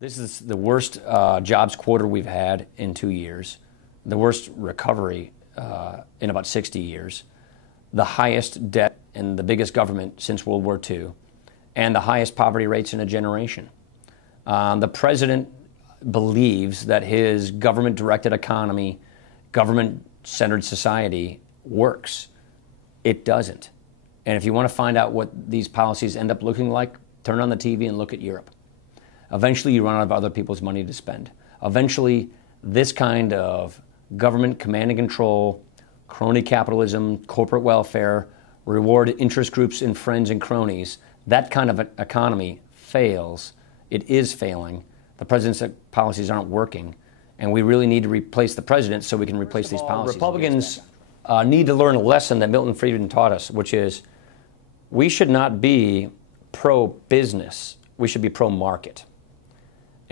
This is the worst jobs quarter we've had in 2 years, the worst recovery in about 60 years, the highest debt and the biggest government since World War II, and the highest poverty rates in a generation. The president believes that his government-directed economy, government-centered society works. It doesn't. And if you want to find out what these policies end up looking like, turn on the TV and look at Europe. Eventually, you run out of other people's money to spend. Eventually, this kind of government command and control, crony capitalism, corporate welfare, reward interest groups and friends and cronies, that kind of economy fails. It is failing. The president's policies aren't working. And we really need to replace the president so we can replace these policies. Republicans need to learn a lesson that Milton Friedman taught us, which is we should not be pro-business. We should be pro-market.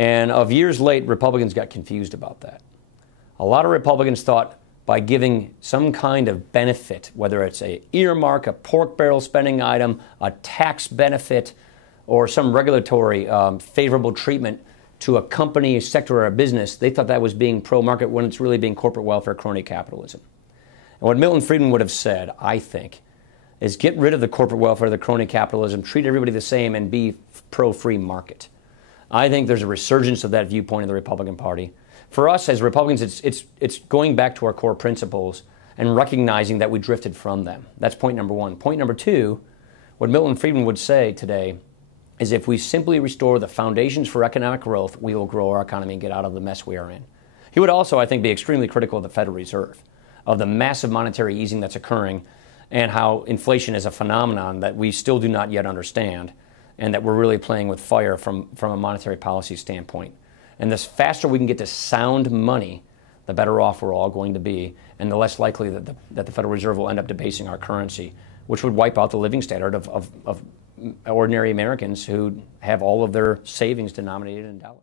And of years late, Republicans got confused about that. A lot of Republicans thought by giving some kind of benefit, whether it's an earmark, a pork barrel spending item, a tax benefit, or some regulatory favorable treatment to a company, a sector, or a business, they thought that was being pro-market when it's really being corporate welfare, crony capitalism. And what Milton Friedman would have said, I think, is get rid of the corporate welfare, the crony capitalism, treat everybody the same, and be pro-free market. I think there's a resurgence of that viewpoint in the Republican Party. For us as Republicans, it's going back to our core principles and recognizing that we drifted from them. That's point number one. Point number two, what Milton Friedman would say today is if we simply restore the foundations for economic growth, we will grow our economy and get out of the mess we are in. He would also, I think, be extremely critical of the Federal Reserve, of the massive monetary easing that's occurring, and how inflation is a phenomenon that we still do not yet understand, and that we're really playing with fire from a monetary policy standpoint. And the faster we can get to sound money, the better off we're all going to be, and the less likely that the Federal Reserve will end up debasing our currency, which would wipe out the living standard of ordinary Americans who have all of their savings denominated in dollars.